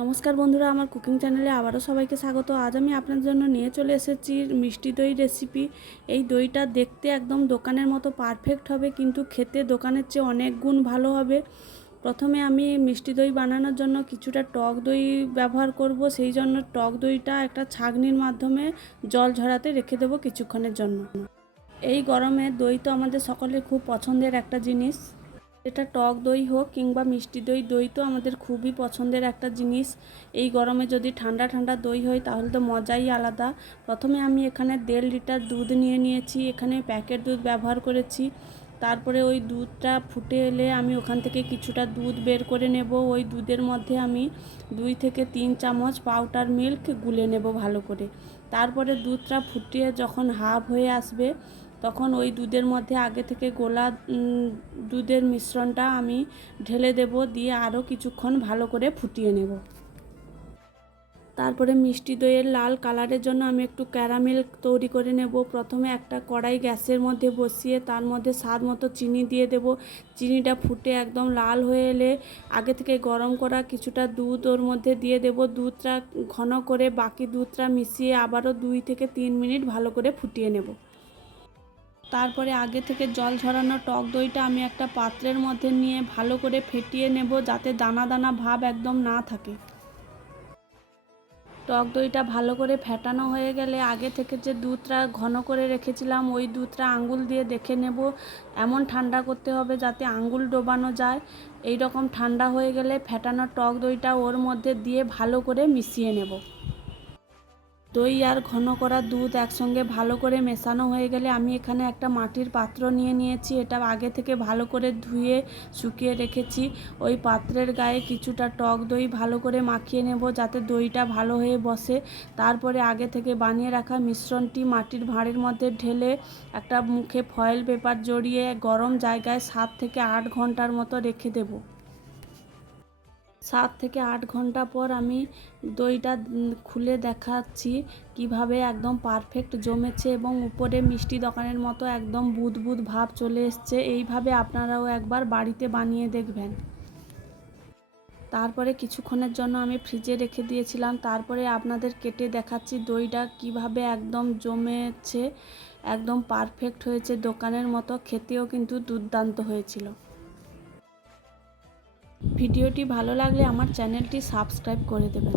নমস্কার বন্ধুরা, আমার কুকিং চ্যানেলে আবারও সবাইকে স্বাগত। আজ আমি আপনার জন্য নিয়ে চলে এসেছি মিষ্টি দই রেসিপি এই দইটা দেখতে একদম দোকানের মতো পারফেক্ট হবে, কিন্তু খেতে দোকানের চেয়ে অনেক গুণ ভালো হবে। প্রথমে আমি মিষ্টি দই বানানোর জন্য কিছুটা টক দই ব্যবহার করব, সেই জন্য টক দইটা একটা ছাঁকনির মাধ্যমে জল ঝরাতে রেখে দেবো কিছুক্ষণের জন্য। এই গরমে দই তো আমাদের সকলের খুব পছন্দের একটা জিনিস। এটা টক দই হোক কিংবা মিষ্টি দই দই তো আমাদের খুবই পছন্দের একটা জিনিস। এই গরমে যদি ঠান্ডা ঠান্ডা দই হয় তাহলে তো মজাই আলাদা। প্রথমে আমি এখানে দেড় লিটার দুধ নিয়ে নিয়েছি, এখানে প্যাকেট দুধ ব্যবহার করেছি। তারপরে ওই দুধটা ফুটে এলে আমি ওখান থেকে কিছুটা দুধ বের করে নেব। ওই দুধের মধ্যে আমি দুই থেকে তিন চামচ পাউডার মিল্ক গুলে নেব ভালো করে। তারপরে দুধটা ফুটিয়ে যখন হাফ হয়ে আসবে তখন ওই দুধের মধ্যে আগে থেকে গোলা দুধের মিশ্রণটা আমি ঢেলে দেব, দিয়ে আরও কিছুক্ষণ ভালো করে ফুটিয়ে নেব। তারপরে মিষ্টি দইয়ের লাল কালারের জন্য আমি একটু ক্যারামেল তৈরি করে নেব। প্রথমে একটা কড়াই গ্যাসের মধ্যে বসিয়ে তার মধ্যে স্বাদ মতো চিনি দিয়ে দেব। চিনিটা ফুটে একদম লাল হয়ে এলে আগে থেকে গরম করা কিছুটা দুধ ওর মধ্যে দিয়ে দেব। দুধটা ঘন করে বাকি দুধটা মিশিয়ে আবারও দুই থেকে তিন মিনিট ভালো করে ফুটিয়ে নেব। তারপরে আগে থেকে জল ঝরানো টক দইটা আমি একটা পাত্রের মধ্যে নিয়ে ভালো করে ফেটিয়ে নেব যাতে দানা দানা ভাব একদম না থাকে। টক দইটা ভালো করে ফেটানো হয়ে গেলে আগে থেকে যে দুধটা ঘন করে রেখেছিলাম, ওই দুধটা আঙ্গুল দিয়ে দেখে নেব। এমন ঠান্ডা করতে হবে যাতে আঙ্গুল ডোবানো যায়। এই রকম ঠান্ডা হয়ে গেলে ফেটানো টক দইটা ওর মধ্যে দিয়ে ভালো করে মিশিয়ে নেব। দই আর ঘন করা দুধ একসঙ্গে ভালো করে মেশানো হয়ে গেলে আমি এখানে একটা মাটির পাত্র নিয়ে নিয়েছি। এটা আগে থেকে ভালো করে ধুয়ে, শুকিয়ে রেখেছি। ওই পাত্রের গায়ে কিছুটা টক দই ভালো করে মাখিয়ে নেব যাতে দইটা ভালো হয়ে বসে। তারপরে আগে থেকে বানিয়ে রাখা মিশ্রণটি মাটির ভাঁড়ের মধ্যে ঢেলে একটা মুখে ফয়েল পেপার জড়িয়ে গরম জায়গায় সাত থেকে আট ঘণ্টার মতো রেখে দেবো। সাত থেকে আট ঘণ্টা পর আমি দইটা খুলে দেখাচ্ছি কীভাবে একদম পারফেক্ট জমেছে এবং উপরে মিষ্টি দোকানের মতো একদম বুদ বুদ ভাব চলে এসছে। এইভাবে আপনারাও একবার বাড়িতে বানিয়ে দেখবেন। তারপরে কিছুক্ষণের জন্য আমি ফ্রিজে রেখে দিয়েছিলাম। তারপরে আপনাদের কেটে দেখাচ্ছি দইটা কীভাবে একদম জমেছে, একদম পারফেক্ট হয়েছে। দোকানের মতো খেতেও কিন্তু দুর্দান্ত হয়েছিল। ভিডিওটি ভালো লাগলে আমার চ্যানেলটি সাবস্ক্রাইব করে দেবেন।